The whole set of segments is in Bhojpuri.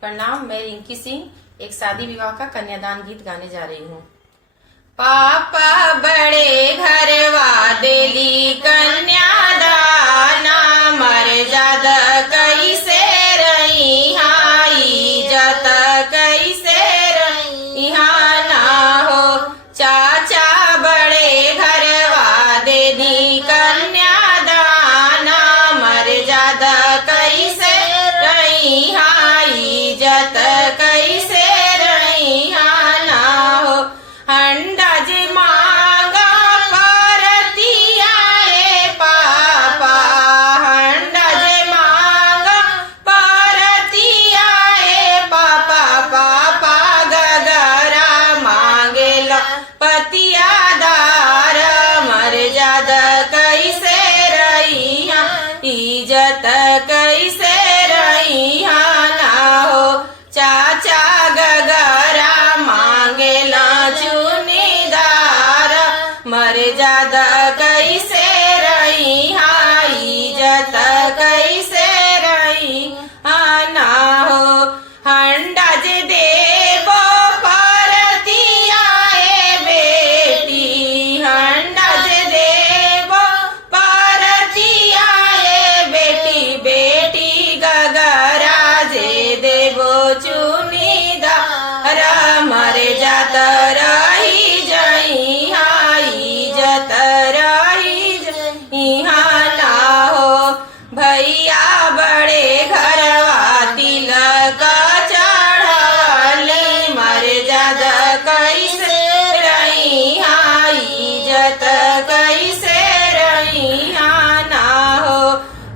प्रणाम, मैं रिंकी सिंह एक शादी विवाह का कन्यादान गीत गाने जा रही हूँ। पापा बड़े घरवा देली कन्यादाना, मर्यादा कैसे रही हाई जत कैसे रही ना हो। चाचा बड़े घरवा देली कन्यादाना, मर्यादा कैसे रही हाई जत कैसे रही ना हो। हंडा जे मांगा परतिया ए पापा, हंडा जे मांगा परतिया ए पापा, पापा गगरा मांगेला पतिया दार, मर्यादा कैसे रही इज्जत कैसे रही ना हो। चाचा गगरा मांगेला चुनीदार, मर्यादा कैसे रही इज्जत कैसे रही ना हो। हंडा जे देबो परतिया ए बेटी, हंडा जे देबो परतिया ए बेटी, बेटी गगरा जे देबो चुनीदार, मर्यादा रही जई इज्जत रही जई ना हो। भैया बड़े घरवा तिलक चढ़वली, मर्यादा कैसे रही इज्जत कैसे रही ना हो।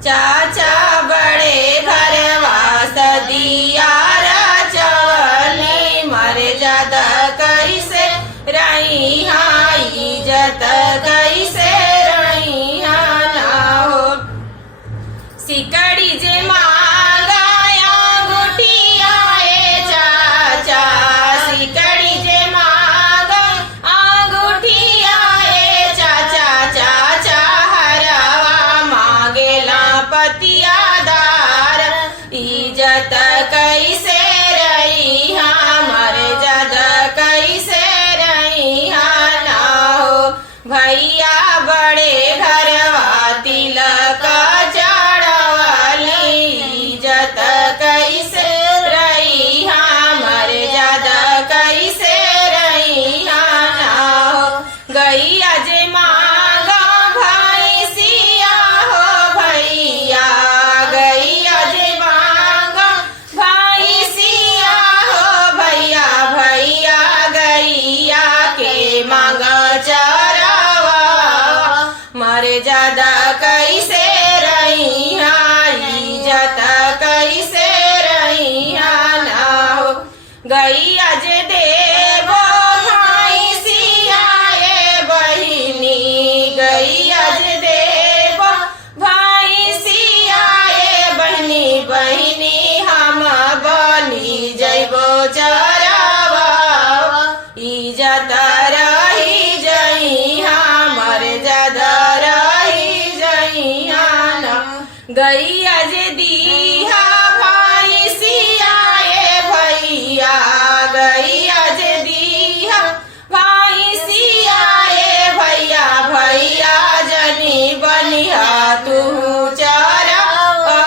चाचा बड़े घरवा सदिया रचवली, मर्यादा कैसे रही इज्जत कैसे रही ना हो। सिकड़ी जे मांगा अंगूठिया ए चाचा, सिकड़ी जे मांगा अंगूठिया ए चाचा, चाचा हरवा मांगेला पतिया दार, इज्जत कैसे रही मर्यादा कैसे रही ना हो। भैया बड़े घरवा तिलक चढ़वली, इज्जत कैसे रही मर्यादा कैसे रही ना हो। गैया जे मांगा भैंसिया हो भैया, गैया जे मांगा भैंसिया हो भैया, भैया गैया के मांगा चरावा, मर्यादा कैसे रही इज्जत कैसे रही ना हो। गैया जे देबो भैंसिया ए बहिनी, गैया जे देबो भैंसिया ए बहिनी, बहिनी हम बनी जइबो चरावा, इज्जत रही जई मर्यादा रही जई ना। गैया जे दीहा भैंसिया ए भैया, गैया जे दीहा भैंसिया ए भैया, भैया जनी बनिहा तू चरवा,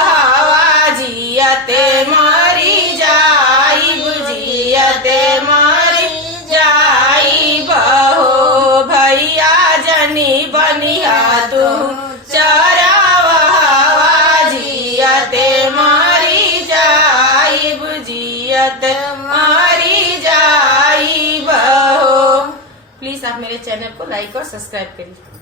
जियते मरी जाई बुझियते मरी जाई बहो। भैया जनी बनिहा तू चरवा, जियते मरी जाई बुझियते मरी जाई बहो। प्लीज आप मेरे चैनल को लाइक और सब्सक्राइब करिए।